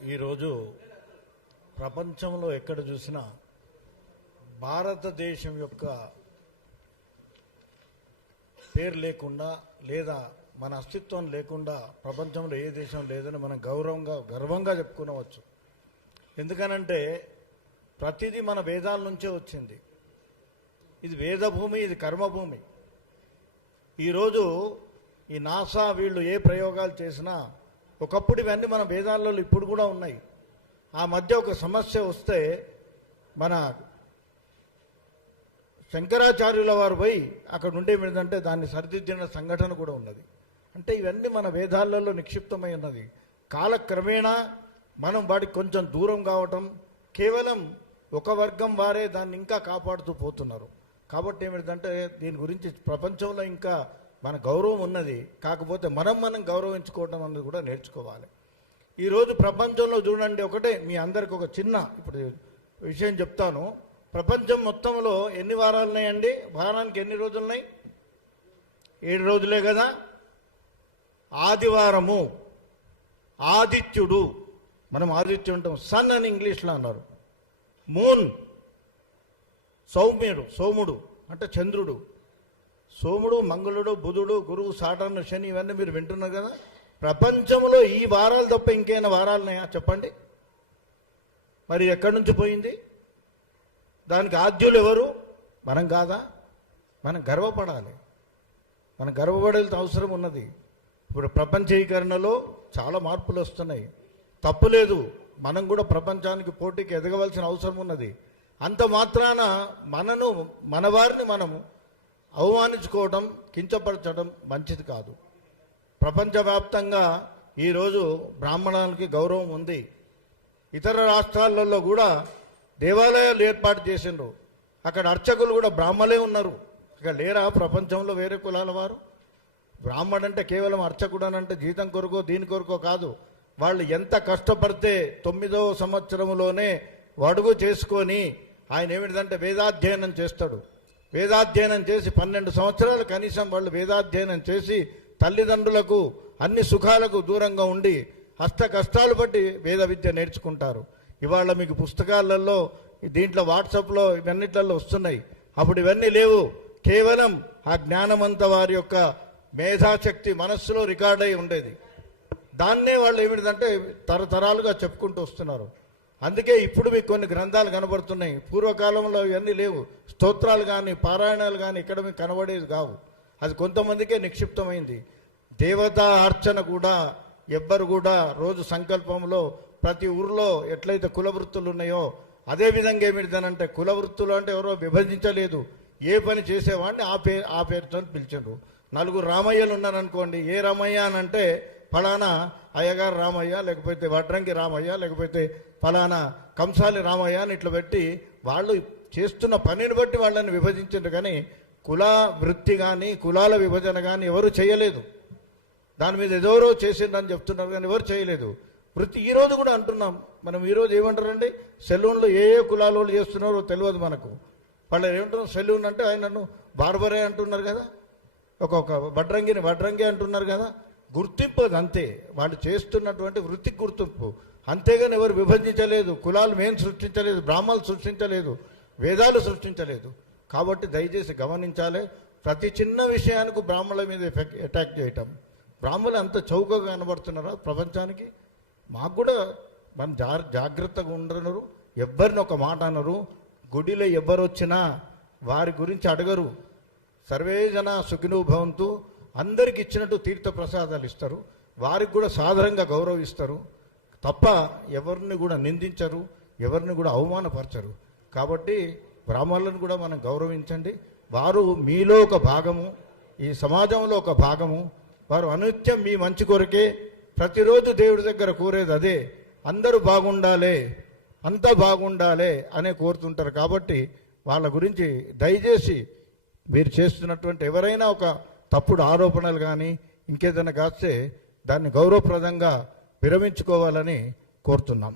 ఈరోజు ప్రపంచంలో ఎక్కడ చూసినా భారతదేశం యొక్క పేరు లేకుండా లేదా మన అస్తిత్వం లేకుండా ప్రపంచంలో ఏ దేశం లేదని మనం గర్వంగా చెప్పుకోవచ్చు. ఎందుకనంటే ప్రతిదీ మన వేదాల నుంచే వచ్చింది. ఇది వేదభూమి, ఇది కర్మభూమి. ఈరోజు ఈ నాసా వీళ్ళు ఏ ప్రయోగాలు చేసినా ఒకప్పుడు ఇవన్నీ మన వేదాలలో ఇప్పుడు కూడా ఉన్నాయి. ఆ మధ్య ఒక సమస్య వస్తే మన శంకరాచార్యుల వారు పోయి అక్కడ ఉండేమిటంటే దాన్ని సరిదిద్దిన సంఘటన కూడా ఉన్నది. అంటే ఇవన్నీ మన వేదాలలో నిక్షిప్తమై ఉన్నది. కాలక్రమేణా మనం వాటికి కొంచెం దూరం కావటం, కేవలం ఒక వర్గం వారే దాన్ని ఇంకా కాపాడుతూ పోతున్నారు. కాబట్టి ఏమిటంటే దీని గురించి ప్రపంచంలో ఇంకా మన గౌరవం ఉన్నది. కాకపోతే మనం గౌరవించుకోవడం అన్నది కూడా నేర్చుకోవాలి. ఈరోజు ప్రపంచంలో చూడండి, ఒకటే మీ అందరికి ఒక చిన్న ఇప్పుడు విషయం చెప్తాను. ప్రపంచం మొత్తంలో ఎన్ని వారాలు ఉన్నాయండి? వారానికి ఎన్ని రోజులు ఉన్నాయి? 7 రోజులే కదా. ఆదివారము ఆదిత్యుడు, మనం ఆదిత్యుడు ఉంటాం, సన్ అని ఇంగ్లీష్లో అన్నారు. మూన్ సోముడు అంటే చంద్రుడు. సోముడు, మంగళుడు, బుధుడు, గురువు, సాటర్న్, శని, ఇవన్నీ మీరు వింటున్నారు కదా. ప్రపంచంలో ఈ వారాలు తప్ప ఇంకేమైనా వారాలున్నాయా చెప్పండి? మరి ఎక్కడి నుంచి పోయింది? దానికి ఆద్యులు ఎవరు? మనం కాదా? మనం గర్వపడాలి. మనం గర్వపడాల్సిన అవసరం ఉన్నది. ఇప్పుడు ప్రపంచీకరణలో చాలా మార్పులు వస్తున్నాయి, తప్పులేదు. మనం కూడా ప్రపంచానికి పోటీకి ఎదగవలసిన అవసరం ఉన్నది. అంత మాత్రాన మన వారిని మనము అవమానించుకోవడం, కించపరచడం మంచిది కాదు. ప్రపంచవ్యాప్తంగా ఈరోజు బ్రాహ్మణులకి గౌరవం ఉంది. ఇతర రాష్ట్రాలలో కూడా దేవాలయాలు ఏర్పాటు చేసిండ్రు. అక్కడ అర్చకులు కూడా బ్రాహ్మలే ఉన్నారు. ఇక లేరా ప్రపంచంలో వేరే కులాల వారు? బ్రాహ్మణుడు అంటే కేవలం అర్చకుడు అని అంటే జీతం కొరకో దీని కొరకో కాదు. వాళ్ళు ఎంత కష్టపడితే 9వ సంవత్సరంలోనే అడుగు చేసుకొని ఆయన ఏమిటంటే వేదాధ్యయనం చేస్తాడు. వేదాధ్యయనం చేసి 12 సంవత్సరాలు కనీసం వాళ్ళు వేదాధ్యయనం చేసి తల్లిదండ్రులకు అన్ని సుఖాలకు దూరంగా ఉండి హస్త కష్టాలు బట్టి వేద విద్య నేర్చుకుంటారు. ఇవాళ మీకు పుస్తకాలలో, దీంట్లో వాట్సాప్లో ఇవన్నిట్లలో వస్తున్నాయి. అప్పుడు ఇవన్నీ లేవు. కేవలం ఆ జ్ఞానమంతా వారి యొక్క మేధాశక్తి మనస్సులో రికార్డ్ అయి ఉండేది. దాన్నే వాళ్ళు ఏమిటంటే తరతరాలుగా చెప్పుకుంటూ వస్తున్నారు. అందుకే ఇప్పుడు మీకు కొన్ని గ్రంథాలు కనబడుతున్నాయి. పూర్వకాలంలో ఇవన్నీ లేవు. స్తోత్రాలు కానీ పారాయణాలు కానీ ఇక్కడ మీకు కనబడేది కావు. అది కొంతమందికే నిక్షిప్తమైంది. దేవతా అర్చన కూడా ఎవ్వరు కూడా రోజు సంకల్పంలో ప్రతి ఊరిలో ఎట్లయితే కుల వృత్తులు ఉన్నాయో అదేవిధంగా ఏమిటిదనంటే కుల వృత్తులు అంటే ఎవరో విభజించలేదు. ఏ పని చేసేవాడిని ఆ పేరుతో పిలిచిండ్రు. 4 రామయ్యలు ఉన్నారనుకోండి. ఏ రామయ్య అని అంటే ఫలానా అయ్యగారు రామయ్య, లేకపోతే వడ్రంగి రామయ్య, లేకపోతే ఫలానా కంసాలి రామయ్య అని ఇట్లా పెట్టి వాళ్ళు చేస్తున్న పనిని బట్టి వాళ్ళని విభజించారు. కానీ కుల వృత్తి కానీ కులాల విభజన కానీ ఎవరు చేయలేదు. దాని మీద ఎవరో చేసిండ్రని చెప్తున్నారు కానీ ఎవరు చేయలేదు. వృత్తి ఈరోజు కూడా అంటున్నాం మనం. ఈరోజు ఏమంటారండి, సెలూన్లో ఏ కులాల వాళ్ళు చేస్తున్నారో తెలియదు మనకు. వాళ్ళు ఏమంటున్నారు, సెలూన్ అంటే ఆయనను బార్బరే అంటున్నారు కదా, ఒక్కొక్క వడ్రంగి అంటున్నారు కదా. గుర్తింపు అది అంతే. వాళ్ళు చేస్తున్నటువంటి వృత్తికి గుర్తింపు. అంతేగాని ఎవరు విభజించలేదు. కులాలు మేము సృష్టించలేదు, బ్రాహ్మణులు సృష్టించలేదు, వేదాలు సృష్టించలేదు. కాబట్టి దయచేసి గమనించాలి. ప్రతి చిన్న విషయానికి బ్రాహ్మణుల మీద అటాక్ చేయటం. బ్రాహ్మణులు అంత చౌకగా కనబడుతున్నారా ప్రపంచానికి? మాకు కూడా మనం జాగ్రత్తగా ఉండరు. ఎవ్వరిని ఒక మాట అనరు. గుడిలో ఎవరు వచ్చినా వారి గురించి అడగరు. సర్వే జన సుఖినో భవంతు, అందరికి ఇచ్చినట్టు తీర్థ ప్రసాదాలు ఇస్తారు. వారికి కూడా సాధారణంగా గౌరవిస్తారు తప్ప ఎవరిని కూడా నిందించరు, ఎవరిని కూడా అవమానపరచరు. కాబట్టి బ్రాహ్మణులను కూడా మనం గౌరవించండి. వారు మీలో ఒక భాగము, ఈ సమాజంలో ఒక భాగము. వారు అనునిత్యం మీ మంచి కొరకే ప్రతిరోజు దేవుడి దగ్గర కోరేది అదే. అందరూ బాగుండాలి, అంతా బాగుండాలి అనే కోరుతుంటారు. కాబట్టి వాళ్ళ గురించి దయచేసి మీరు చేస్తున్నటువంటి ఎవరైనా ఒక తప్పుడు ఆరోపణలు కానీ ఇంకేదైనా కాస్తే దాన్ని గౌరవప్రదంగా విరమించుకోవాలని కోరుతున్నాం.